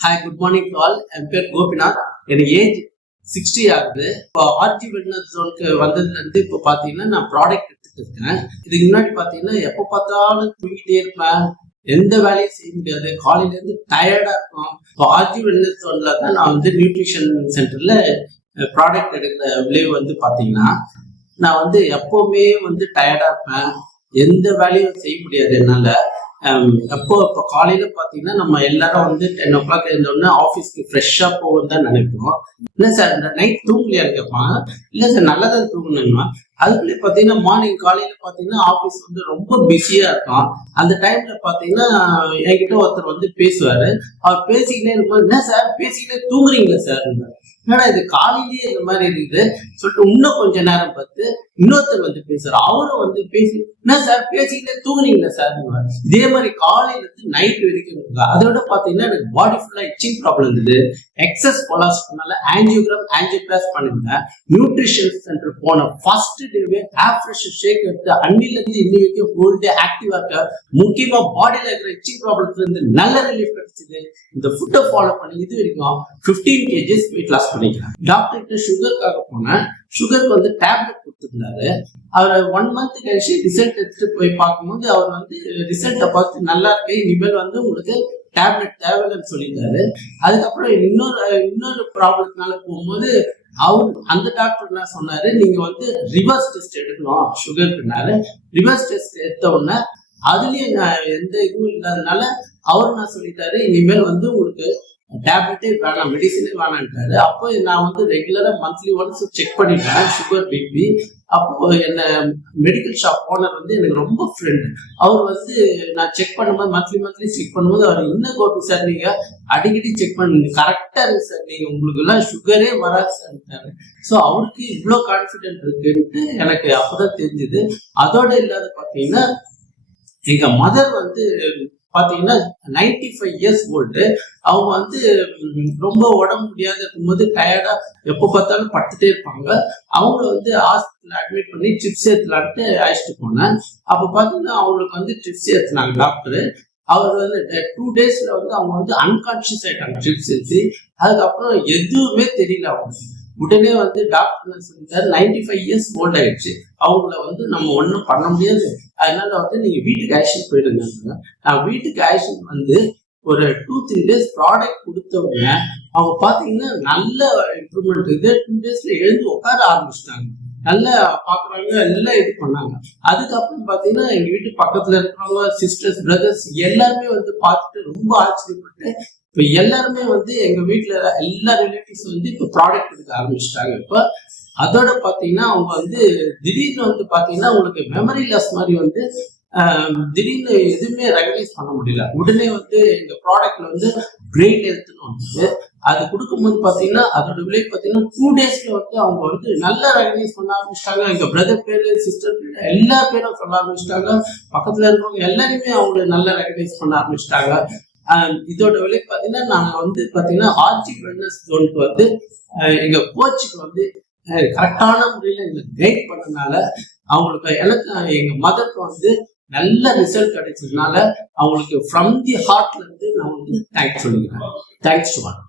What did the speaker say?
Hi, good morning to all. என் பேர் கோபிநாத். எனக்கு ஏஜ் 60 ஆகுது. இப்போ ஆர்ஜி வெல்னஸ் ஜோனுக்கு வந்ததுலேருந்து இப்போ பார்த்தீங்கன்னா நான் ப்ராடக்ட் எடுத்துட்டு இருக்கேன். இதுக்கு முன்னாடி பார்த்தீங்கன்னா எப்போ பார்த்தாலும் தூங்கிட்டே இருப்பேன், எந்த வேலையும் செய்ய முடியாது, காலையிலேருந்து டயர்டாக இருக்கும். இப்போ ஆர்ஜி வெல்னஸ் ஜோன்ல தான் நான் வந்து நியூட்ரிஷன் சென்டரில் ப்ராடக்ட் எடுக்கிற விளைவு வந்து பார்த்தீங்கன்னா நான் வந்து எப்போவுமே வந்து டயர்டாக இருப்பேன், எந்த வேலையும் செய்ய முடியாது என்னால். இப்போ காலையில பாத்தீங்கன்னா நம்ம எல்லாரும் வந்து 10 o'clock இருந்தோடனே ஆஃபீஸ்க்கு ஃப்ரெஷ்ஷா போகும் தான் நினைப்போம். இல்லை சார் இந்த நைட் தூங்கலையான்னு கேட்பாங்க. இல்லை சார் நல்லதான் தூங்கணுமா. அதுக்குள்ளே பார்த்தீங்கன்னா மார்னிங் காலையில பார்த்தீங்கன்னா ஆஃபீஸ் வந்து ரொம்ப பிஸியா இருக்கும். அந்த டைம்ல பார்த்தீங்கன்னா என்கிட்ட ஒருத்தர் வந்து பேசுவாரு. அவர் பேசிக்கிட்டே இருக்கும்போது என்ன சார் பேசிக்கிட்டே தூங்குறீங்களா சார், என்னடா இது காலையிலேயே இந்த மாதிரி இருக்குது சொல்லிட்டு இன்னும் கொஞ்ச நேரம் பார்த்து இன்னொருத்தர் வந்து பேசுறாரு. அவரும் வந்து பேசி என்ன சார் பேசிக்கிட்டே தூங்குறீங்களா சார். இதே மாதிரி காலையில இருந்து நைட் வரைக்கும் இருக்கு. அதோட பாத்தீங்கன்னா எனக்கு பாடி ஃபுல்லா இச்சிங் ப்ராப்ளம் இருந்தது. எக்ஸஸ் கொலாஸ்ட்ரால் ஆஞ்சியோகிராம் பண்ணிருந்தேன். நியூட்ரிஷன் சென்டர் போன ஃபர்ஸ்ட் டேவே ஆஃப்ரெஷ் ஷேக் எடுத்து அன்னில இருந்து இன்னி வரைக்கும் ஹோல் டே ஆக்டிவா இருக்க. முக்கியமா பாடியில இருக்கிற இச்சிங் ப்ராப்ளத்துல இருந்து நல்ல ரிலீஃப் கிடைச்சது. இந்த ஃபுட்டை ஃபாலோ பண்ணி இது வரைக்கும் 15 kgs வெயிட் லாஸ் பண்ணிக்கிறேன். டாக்டர் கிட்ட சுகருக்காக போனேன். சுகருக்கு வந்து டேப்லெட் கொடுத்துருந்தாரு. அவர் 1 month கழிச்சு ரிசல்ட் எடுத்துட்டு போய் பார்க்கும்போது அவர் வந்து ரிசல்ட்டை பார்த்து நல்லா இருக்கு, இனிமேல் வந்து உங்களுக்கு டேப்லெட் தேவையில்லைன்னு சொல்லிட்டாரு. அதுக்கப்புறம் இன்னொரு ப்ராப்ளத்தினால போகும்போது அவர் அந்த டாக்டர் என்ன சொன்னாரு, நீங்க வந்து ரிவர்ஸ் டெஸ்ட் எடுக்கணும் சுகருக்குனாரு. ரிவர்ஸ் டெஸ்ட் எடுத்த உடனே அதுலயும் எந்த இதுவும் இல்லாதனால அவர் என்ன சொல்லிட்டாரு, இனிமேல் வந்து உங்களுக்கு டேப்லெட்டே வேணாம், மெடிசனே வேணான்ட்டாரு. அப்போ நான் வந்து ரெகுலரா மந்த்லி ஒன்ஸ் செக் பண்ணிட்டேன் சுகர் பிபி. அப்போ என்ன மெடிக்கல் ஷாப் ஓனர் வந்து எனக்கு ரொம்ப ஃப்ரெண்டு. அவர் வந்து நான் செக் பண்ணும்போது மந்த்லி செக் பண்ணும்போது அவர் இன்னும் கோபி சார் நீங்க அடிக்கடி செக் பண்ணுங்க, கரெக்டா இருக்கு சார், நீங்க உங்களுக்கு எல்லாம் சுகரே வராது சார். ஸோ அவருக்கு இவ்வளோ கான்ஃபிடென்ட் இருக்குன்ட்டு எனக்கு அப்பதான் தெரிஞ்சது. அதோட இல்லாத பார்த்தீங்கன்னா எங்க மதர் வந்து பாத்தீங்கன்னா 95 years ஓல்டு. அவங்க வந்து ரொம்ப உடம்பு முடியாத இருக்கும்போது டயர்டா எப்போ பார்த்தாலும் படுத்துட்டே இருப்பாங்க. அவங்கள வந்து ஹாஸ்பிட்டல் அட்மிட் பண்ணி ட்ரிப்ஸ் ஏற்றலான்ட்டு அழைச்சிட்டு போனேன். அப்போ பார்த்தீங்கன்னா அவங்களுக்கு வந்து ட்ரிப்ஸ் ஏற்றினாங்க டாக்டரு. அவர் வந்து 2 daysல வந்து அவங்க வந்து அன்கான்சியஸ் ஆயிட்டாங்க ட்ரிப்ஸ் ஏற்றி. அதுக்கப்புறம் எதுவுமே தெரியல அவங்களுக்கு. உடனே வந்து டாக்டர் சொல்லிட்டாரு 95 years ஓல்ட் ஆயிடுச்சு, அவங்கள வந்து நம்ம ஒன்றும் பண்ண முடியாது, அதனால வந்து நீங்க வீட்டுக்கு ஆக்ஷன் போயிடுங்க. நான் வீட்டுக்கு ஆக்ஷன் வந்து ஒரு 2-3 days ப்ராடக்ட் கொடுத்தவங்க அவங்க பாத்தீங்கன்னா நல்ல இம்ப்ரூவ்மெண்ட் இது. 2 daysல எழுந்து உட்கார ஆரம்பிச்சிட்டாங்க, நல்லா பாக்குறாங்க, எல்லாம் இது பண்ணாங்க. அதுக்கப்புறம் பாத்தீங்கன்னா எங்க வீட்டு பக்கத்துல இருக்கிறவங்க சிஸ்டர்ஸ் பிரதர்ஸ் எல்லாருமே வந்து பார்த்துட்டு ரொம்ப ஆச்சரியப்பட்டு இப்ப எல்லாருமே வந்து எங்க வீட்டுல எல்லா ரிலேட்டிவ்ஸ் வந்து இப்ப ப்ராடக்ட் எடுக்க ஆரம்பிச்சிட்டாங்க. இப்ப அதோட பாத்தீங்கன்னா அவங்க வந்து திடீர்னு வந்து பாத்தீங்கன்னா உங்களுக்கு மெமரி லாஸ் மாதிரி வந்து திடீர்னு எதுவுமே ரெகனைஸ் பண்ண முடியல. உடனே வந்து எங்க ப்ராடக்ட்ல வந்து பிரெயின் ஹெல்த்னு வந்து அது கொடுக்கும்போது பாத்தீங்கன்னா அதோட விலை பாத்தீங்கன்னா 2 daysல வந்து அவங்க வந்து நல்லா ரெகனைஸ் பண்ண ஆரம்பிச்சிட்டாங்க. எங்க பிரதர் பேரு சிஸ்டர் பேரு எல்லா பேரும் சொல்ல ஆரம்பிச்சிட்டாங்க. பக்கத்துல இருக்கிறவங்க எல்லாருமே அவங்க நல்லா ரெகனைஸ் பண்ண ஆரம்பிச்சிட்டாங்க. இதோட விலை பாத்தீங்கன்னா நாங்க வந்து பாத்தீங்கன்னா ஆர்ஜி வெல்னஸ் ஜோனுக்கு வந்து எங்க கோச்சுக்கு வந்து கரெக்டான முறையில எங்களுக்கு கைட் பண்ணனால அவங்களுக்கு எனக்கு எங்க மதருக்கு வந்து நல்ல ரிசல்ட் கிடைச்சதுனால அவங்களுக்கு ஃப்ரம் தி ஹார்ட்ல இருந்து நான் வந்து தேங்க்ஸ் சொல்லிக்கிறேன். Thanks to all.